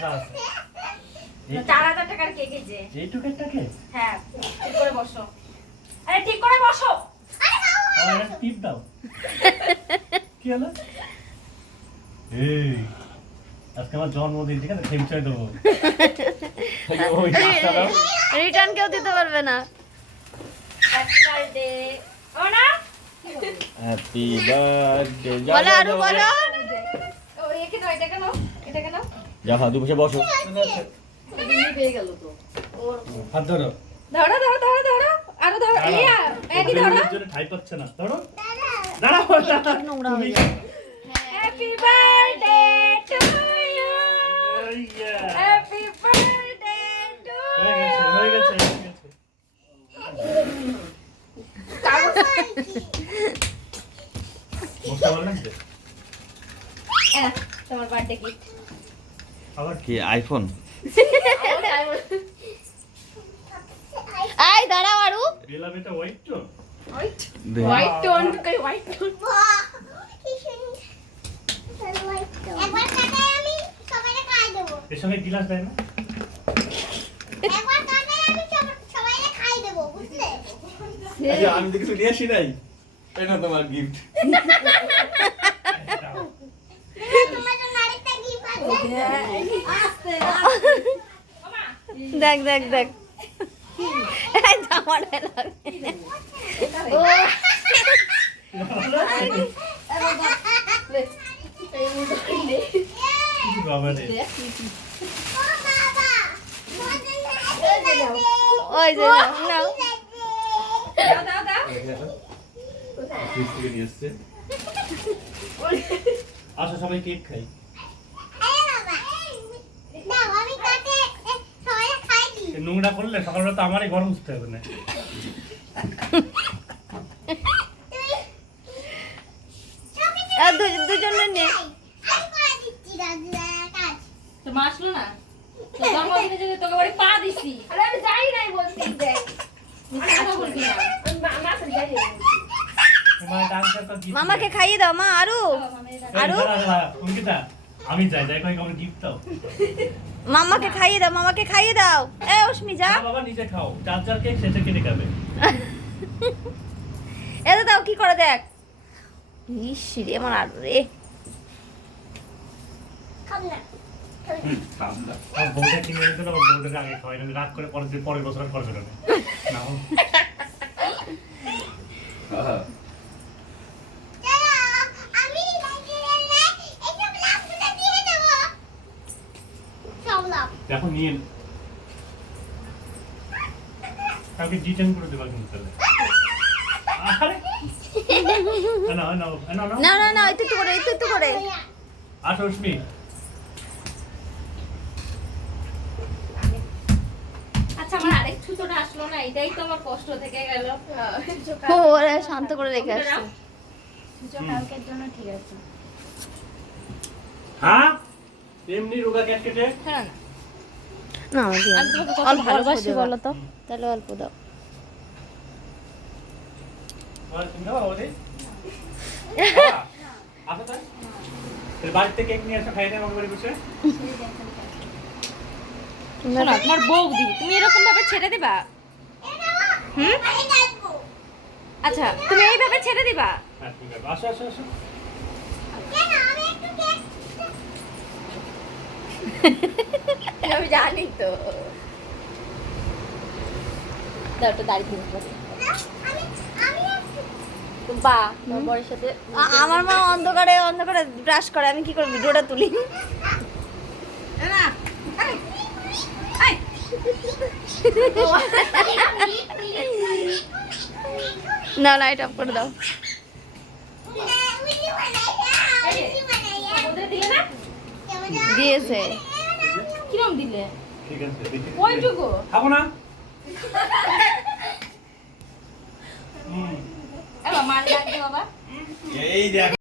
4000 টাকার কেক এই যে এইটুকু একটা কেক। হ্যাঁ ঠিক করে বসো আরে ঠিক করে বসো আরে টিপ দাও কি হলো এই আজকে আমার জন্মদিন ঠিক আছে খেমচাই দেবো ওই টাকা দাও রিটার্ন কেউ দিতে পারবে না। হ্যাপি বার্থডে ও না হ্যাপি বার্থডে বলো আরো বলো। ও একে নাও এটা নাও যা হাত বসে বসো পেয়ে গেল তো হাত ধরো ধরো আরো ধরো এনি ধরো ঠাই পাচ্ছে না ধরো দাঁড়াও নোংরা হয়ে যায়। Happy birthday to you happy birthday to হয়ে গেছে মুখটা ভালো লাগছে তোমার বার্থডে গিফট আবার কি আইফোন আই দাঁড়াও আরু। দিলাম এটা হোয়াইট তো হোয়াইট টোন কই হোয়াইট টোন একবার কাটাই আমি সবাইকে খাই দেব এর সঙ্গে গ্লাস দেয় না একবার কাটাই আমি সবাইকে খাই দেব বুঝলে আচ্ছা আমি তো কিছু নিয়ে আসি নাই এটা তোমার গিফট তোমার জন্য আরেকটা গিফট আছে আস্তে দেখ দেখ দেখ এই জামাটা লাগে ও বাবা রে ও বাবা তোমার জন্য আরেকটা ওই যে নাও দাও ফ্রিজ থেকে নিয়ে এসছে আসো সবাই কেক খাই আরে বাবা দাও আমি কাটে সবাইকে খাই দিই এই নোংরা করলে সকালবেলা তো আমারই ঘর মুছতে হবে না আর দুজনে নে আমি করে দিচ্ছি দাদা কাজ তো মাসলো না তো জন্মদিনে যদি তোকে বাড়ি পা দিছি আরে আমি যাই নাই বলছি দেখ কথা বলবি না মাছ যাই তোমার ডান্সার তো গিফট মামাকে খাইয়ে দাও মা আরু আরু অঙ্কিতা আমি যাই কই আমার গিফট দাও মামাকে খাইয়ে দাও এ অস্মি যা না বাবা নিজে খাও চার কেক সেটা কেটে খাবে এটা দাও কি করে দেখ ইস রে আমার আরু রে খাব না ঠান্ডা আর বউটা কিনে দিতে না বউটাকে আগে খাওয়াই না রাগ করে পরের বছর আর করবে না হ্যাঁ চলো আমি এইসব লাফটা দিয়ে দেব সব লাফ দেখো নিয়ে কালকে ডিটেন করে দেবা কিন্তু তাহলে আরে না না না একটু করে আসো রশ্মি আচ্ছা আমার আরেক ছুতোটা আসলো না এটাই তো আমার কষ্ট থেকে গেল ও ওরা শান্ত করে রেখে আসছে কালকের জন্য ঠিক আছে হ্যাঁ এমনি রোগা কেট কেটে হ্যাঁ না আমি তোমাকে কত অল্প ভালোবাসি বলো তো তাহলে অল্প দাও আর তুমি দাও ওরে আসো তাই বাড়িতে কেক নিয়ে আসো খাই না আমাকে বাড়ি বসে শোনো তোমার বৌদি তুমি এরকম ভাবে ছেড়ে দিবা আমি কাটবো আচ্ছা তুমি এইভাবে ছেড়ে দিবা হ্যাঁ ঠিক আছে আসো কেন আমি একটু কেক আমি জানি তো দাও তো দাঁড়িয়ে দিবো আমি আমি একটু বা তোমার বরের সাথে আমার মা অন্ধকারে ব্রাশ করে আমি কি করে ভিডিওটা তুলি না লাইট অফ করে দাও ভিডিও বানাই ওদের দিলে না দিয়েছে কিরম দিলে ঠিক আছে দেখি ওইটুকু খাবো না এবার মার লাগবে বাবা এই দেখ